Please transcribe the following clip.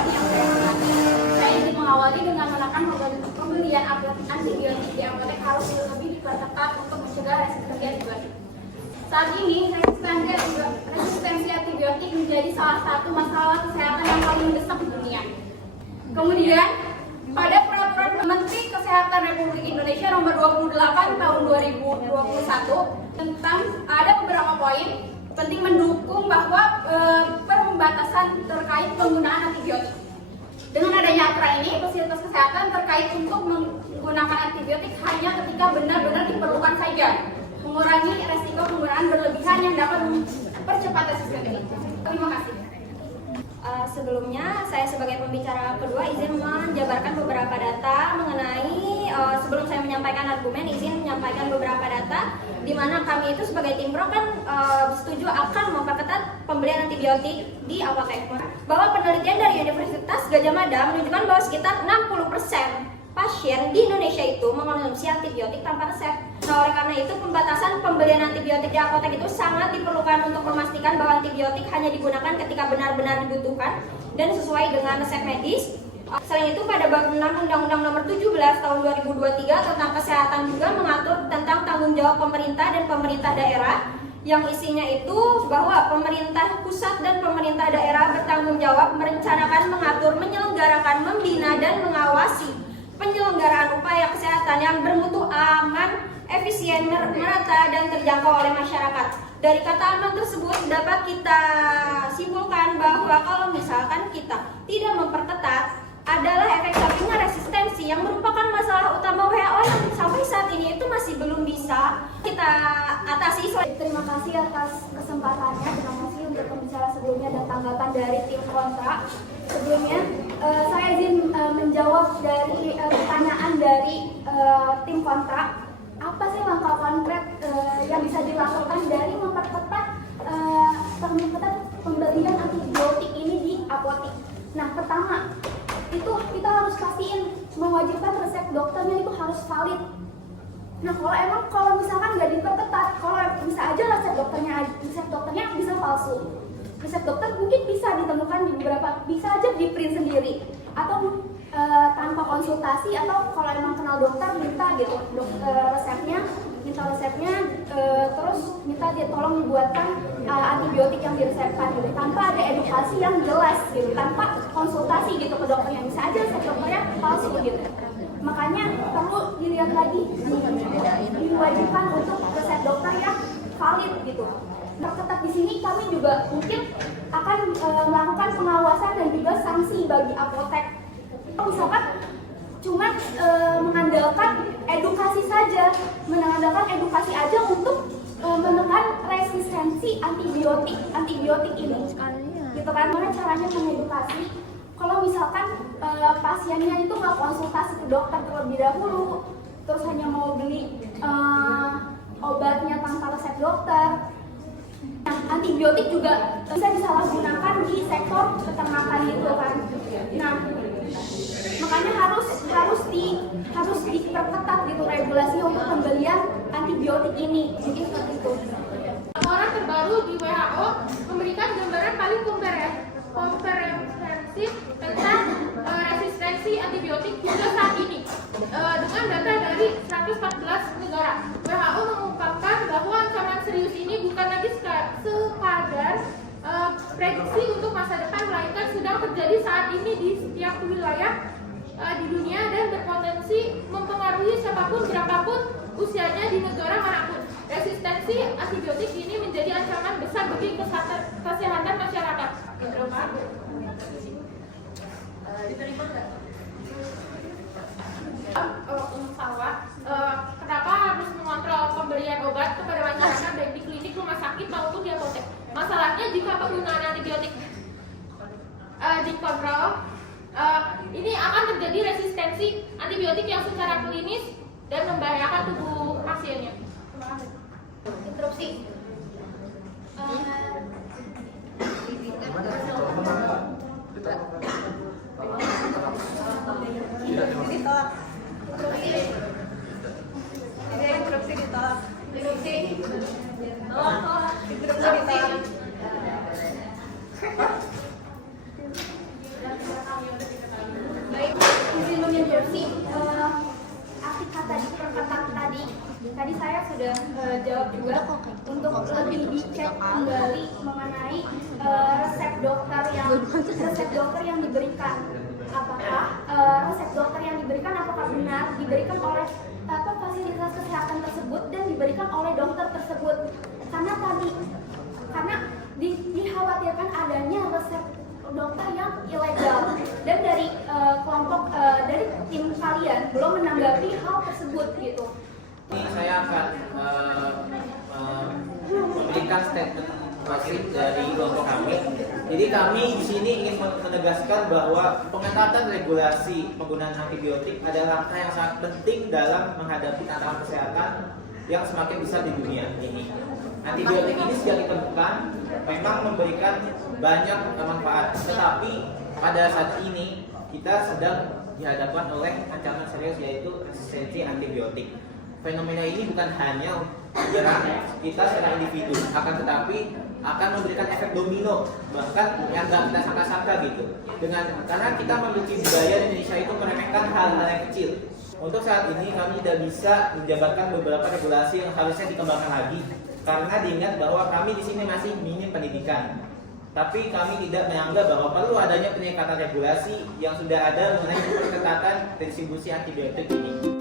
awali yang saya hormati. Saya ingin mengawali dengan menekan pembelian antibiotik di apotek harus lebih diperketat untuk mencegah resistensi antibiotik. Saat ini, resistensi antibiotik menjadi salah satu masalah kesehatan yang paling mendesak di dunia. Kemudian, pada Peraturan Menteri Kesehatan Republik Indonesia Nomor 28 Tahun 2021 tentang ada beberapa poin penting mendukung bahwa pembatasan terkait penggunaan antibiotik. Dengan adanya aturan ini, fasilitas kesehatan terkait untuk menggunakan antibiotik hanya ketika benar-benar diperlukan saja, mengurangi resiko penggunaan berlebihan yang dapat mempercepat resistensi. Terima kasih. Sebelumnya, saya sebagai pembicara kedua izin menjabarkan beberapa data mengenai sebelum saya menyampaikan argumen, izin menyampaikan beberapa data di mana kami itu sebagai tim pro kan setuju akan memperketat pembelian antibiotik di apotek. Bahwa penelitian dari Universitas Gadjah Mada menunjukkan bahwa sekitar 60% pasien di Indonesia itu mengonsumsi antibiotik tanpa resep. Nah, oleh karena itu pembatasan pembelian antibiotik di apotek itu sangat diperlukan untuk memastikan bahwa antibiotik hanya digunakan ketika benar-benar dibutuhkan dan sesuai dengan resep medis. Selain itu, pada bab 6 Undang-Undang Nomor 17 Tahun 2023 tentang kesehatan juga mengatur tentang tanggung jawab pemerintah dan pemerintah daerah, yang isinya itu bahwa pemerintah pusat dan pemerintah daerah bertanggung jawab merencanakan, mengatur, menyelenggarakan, membina, dan mengawasi penyelenggaraan upaya kesehatan yang bermutu, aman, efisien, merata, dan terjangkau oleh masyarakat. Dari kata aman tersebut dapat kita simpulkan bahwa kalau misalkan kita tidak memperketat adalah efek sampingnya resistensi yang merupakan masalah utama WHO yang sampai saat ini itu masih belum bisa kita atasi. Terima kasih atas kesempatannya. Terima kasih untuk pembicara sebelumnya dan tanggapan dari tim kontra. Sebelumnya, saya izin menjawab dari pertanyaan dari tim kontra. Apa sih langkah konkret yang bisa dilakukan dari memperketat pembelian antibiotik ini di apotek? Nah, pertama, itu kita harus pastiin mewajibkan resep dokternya itu harus valid. Nah, kalau misalkan nggak diperketat, kalau bisa aja resep dokternya bisa palsu. Resep dokter mungkin bisa ditemukan di bisa aja di print sendiri atau tanpa konsultasi, atau kalau emang kenal dokter minta gitu resepnya, terus minta dia tolong dibuatkan antibiotik yang diresepkan gitu, tanpa ada edukasi yang jelas gitu, tanpa konsultasi gitu ke dokternya, bisa aja resep dokternya palsu gitu. Makanya perlu dilihat lagi, diwajibkan untuk resep dokter yang valid gitu. Perketat di sini kami juga mungkin akan melakukan pengawasan dan juga sanksi bagi apotek. Misalkan cuma mengandalkan edukasi aja untuk menekan resistensi antibiotik ini. Gitu kan? Mana caranya mengedukasi? Kalau misalkan pasiennya itu nggak konsultasi ke dokter terlebih dahulu, terus hanya mau beli obatnya tanpa resep dokter. Nah, antibiotik juga bisa disalahgunakan di sektor peternakan itu kan. Nah, makanya harus diperketat gitu regulasi untuk pembelian antibiotik ini. Mungkin seperti itu. Laporan terbaru di WHO memberikan gambaran paling komprehensif tentang resistensi antibiotik hingga saat ini. Dengan data dari 114 negara, WHO mengungkapkan bahwa ancaman serius ini bukan lagi sekadar prediksi untuk masa depan, melainkan sedang terjadi saat ini di setiap wilayah di dunia dan berpotensi mempengaruhi siapapun berapapun usianya di negara manapun. Resistensi antibiotik ini menjadi ancaman besar bagi kesehatan masyarakat. Diterima nggak? Kenapa harus mengontrol pemberian obat kepada masyarakat baik di klinik, rumah sakit maupun di apotek? Masalahnya jika penggunaan antibiotik dikontrol, ini akan terjadi resistensi antibiotik yang secara klinis dan membahayakan tubuh pasiennya. Interupsi. Ditolak. Interupsi ditolak. Interupsi ditolak. Jadi arti kata di perkataan tadi saya sudah jawab juga untuk lebih dicek kembali mengenai resep dokter yang diberikan. Apakah resep dokter yang diberikan apakah benar diberikan oleh fasilitas kesehatan tersebut dan diberikan oleh dokter tersebut? Karena dikhawatirkan adanya resep dokter yang ilegal dan dari dari tim kalian belum menanggapi hal tersebut gitu. Ini saya akan memberikan statement wasit dari kelompok kami. Jadi kami di sini ingin menegaskan bahwa pengetatan regulasi penggunaan antibiotik adalah langkah yang sangat penting dalam menghadapi tantangan kesehatan yang semakin besar di dunia ini. Antibiotik ini sejak ditemukan memang memberikan banyak manfaat, tetapi pada saat ini kita sedang dihadapkan oleh ancaman serius yaitu resistensi antibiotik. Fenomena ini bukan hanya menyerang kita secara individu, akan tetapi akan memberikan efek domino, bahkan yang nggak kita sangka-sangka gitu. Karena kita memiliki budaya di Indonesia itu meremehkan hal-hal yang kecil. Untuk saat ini kami tidak bisa menjabarkan beberapa regulasi yang harusnya dikembangkan lagi, karena diingat bahwa kami di sini masih minim pendidikan. Tapi kami tidak menganggap bahwa perlu adanya peningkatan regulasi yang sudah ada mengenai pengetatan distribusi antibiotik ini.